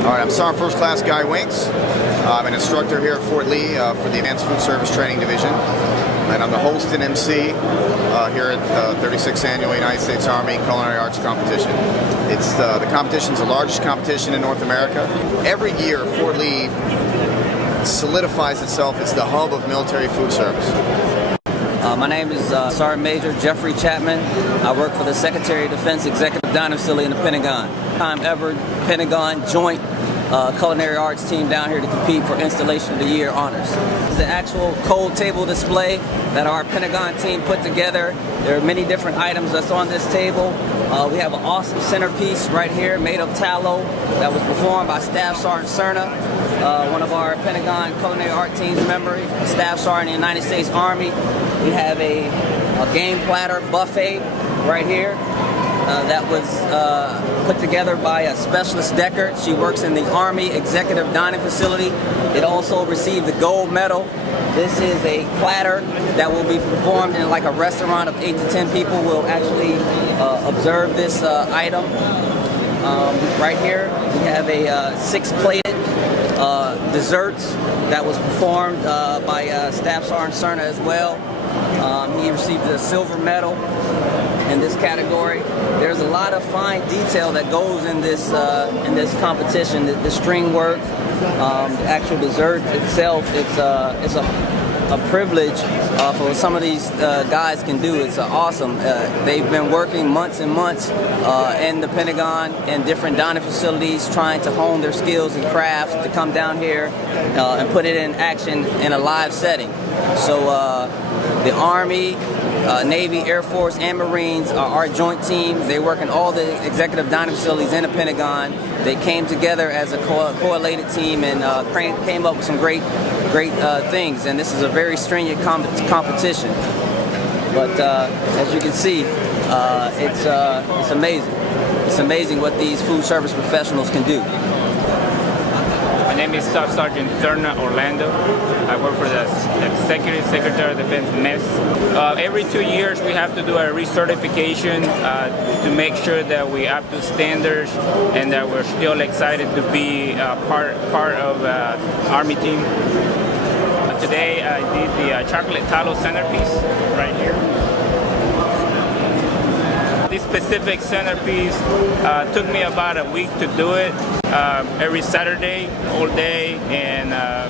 All right, I'm Sergeant First Class Guy Winks. I'm an instructor here at Fort Lee for the Advanced Food Service Training Division. And I'm the host and MC here at the 36th Annual United States Army Culinary Arts Competition. It's the competition's the largest competition in North America. Every year, Fort Lee solidifies itself as the hub of military food service. My name is Sergeant Major Jeffrey Chapman. I work for the Secretary of Defense Executive Dining Facility in the Pentagon. Time ever Pentagon Joint Culinary Arts team down here to compete for Installation of the Year honors. The actual cold table display that our Pentagon team put together. There are many different items that's on this table. We have an awesome centerpiece right here made of tallow that was performed by Staff Sergeant Cerna, one of our Pentagon Culinary Art Team's members, Staff Sergeant in the United States Army. We have a game platter buffet right here that was put together by a specialist decker. She works in the Army Executive Dining Facility. It also received the gold medal. This is a platter that will be performed in like a restaurant of 8 to 10 people will actually observe this item. Right here we have a 6-plated desserts that was performed by Staff Sergeant Cerna as well. He received a silver medal in this category. There's a lot of fine detail that goes in this competition. The string work, the actual dessert itself. It's a privilege for some of these guys can do. It's awesome. They've been working months and months in the Pentagon and different dining facilities trying to hone their skills and crafts to come down here and put it in action in a live setting. So the Army, Navy, Air Force, and Marines are our joint team. They work in all the executive dining facilities in the Pentagon. They came together as a collated team and came up with some great things. And this is a very stringent competition. But as you can see, it's amazing. It's amazing what these food service professionals can do. My name is Staff Sergeant Cerna Orlando. I work for the Executive Secretary of Defense MES. Every 2 years we have to do a recertification to make sure that we're up to standards and that we're still excited to be part of Army team. Today I did the chocolate tallow centerpiece right here. This specific centerpiece took me about a week to do it. Every Saturday, all day, and a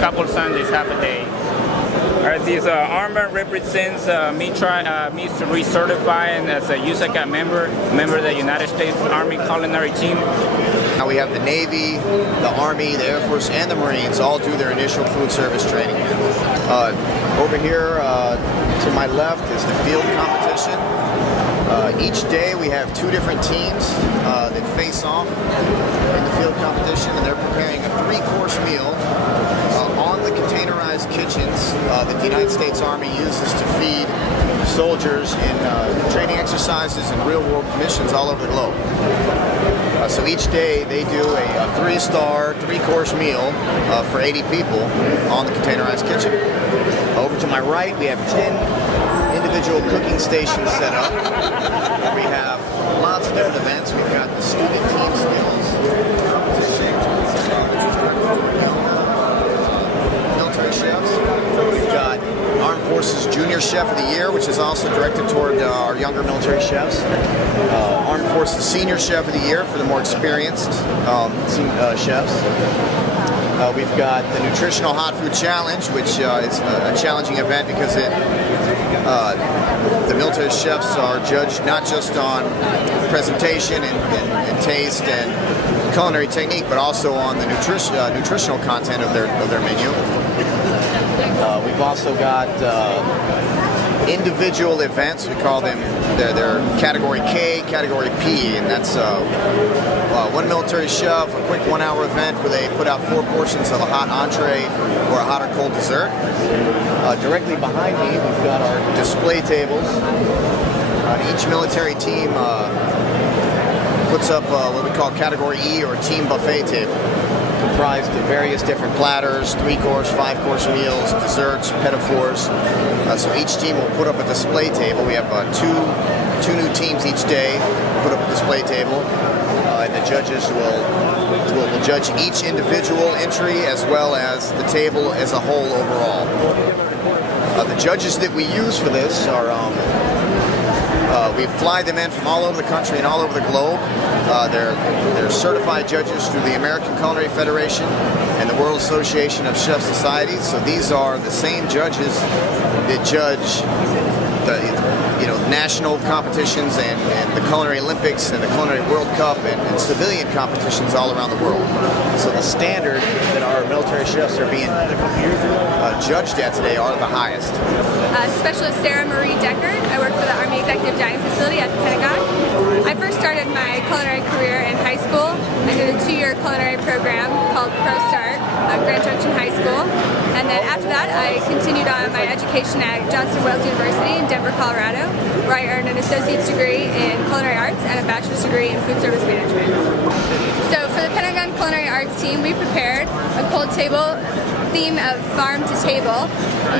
couple Sundays, half a day. This armband represents me recertifying as a USACA member of the United States Army Culinary Team. Now we have the Navy, the Army, the Air Force, and the Marines all do their initial food service training. Over here to my left is the field competition. Each day we have 2 different teams that face off in the field competition, and they're preparing a 3-course meal on the containerized kitchens that the United States Army uses to feed soldiers in training exercises and real-world missions all over the globe. So each day they do a 3-star, 3-course meal for 80 people on the containerized kitchen. Over to my right we have 10 individual cooking stations set up. We have lots of different events. We've got the student team skills, military chefs. We've got Armed Forces Junior Chef of the Year, which is also directed toward our younger military chefs. Armed Forces Senior Chef of the Year for the more experienced chefs. We've got the Nutritional Hot Food Challenge, which is a challenging event because the military chefs are judged not just on presentation and taste and culinary technique, but also on the nutritional content of their menu. We've also got individual events. We call them they're Category K, Category P, and that's one military chef, a quick 1-hour event where they put out 4 portions of a hot entree or a hot or cold dessert. Directly behind me, we've got our display tables. Each military team puts up what we call Category E, or Team Buffet Table, comprised of various different platters, 3-course, 5-course meals, desserts, pedophores. So each team will put up a display table. We have two new teams each day put up a display table, and the judges will judge each individual entry as well as the table as a whole overall. The judges that we use for this are, we fly them in from all over the country and all over the globe. They're certified judges through the American Culinary Federation and the World Association of Chef Societies. So these are the same judges that judge the national competitions and the Culinary Olympics and the Culinary World Cup and civilian competitions all around the world. So the standard that our military chefs are being judged at today are the highest. Specialist Sarah Marie Deckard. I work for the Army Executive Dining Facility at the Pentagon. I first started my culinary career in high school. I did a 2-year culinary program called ProStart at Grand Junction High School. And then after that, I continued on my education at Johnson Wales University in Denver, Colorado, where I earned an associate's degree in culinary arts and a bachelor's degree in food service management. So for the Pentagon Culinary Arts team, we prepared a cold table theme of farm to table.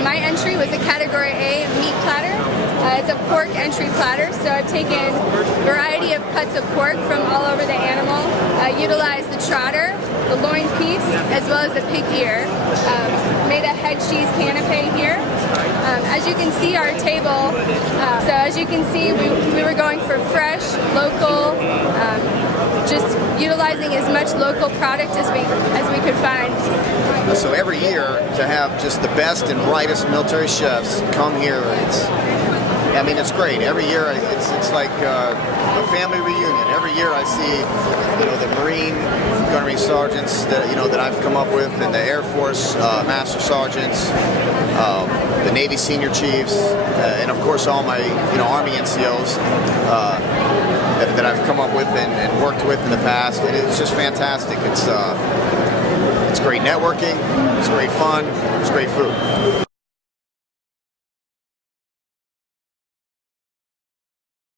My entry was a Category A meat platter. It's a pork entry platter, so I've taken a variety of cuts of pork from all over the animal, utilized the trotter, the loin piece, as well as the pig ear. Made a head cheese canapé here. As you can see, our table, so as you can see, we were going for fresh, local, just utilizing as much local product as we could find. So every year to have just the best and brightest military chefs come here, it's great. Every year it's like a family reunion. Every year I see the Marine gunnery sergeants that I've come up with, and the Air Force master sergeants, the Navy senior chiefs, and of course all my Army NCOs that I've come up with and worked with in the past, and it's just fantastic. It's great networking, it's great fun, it's great food.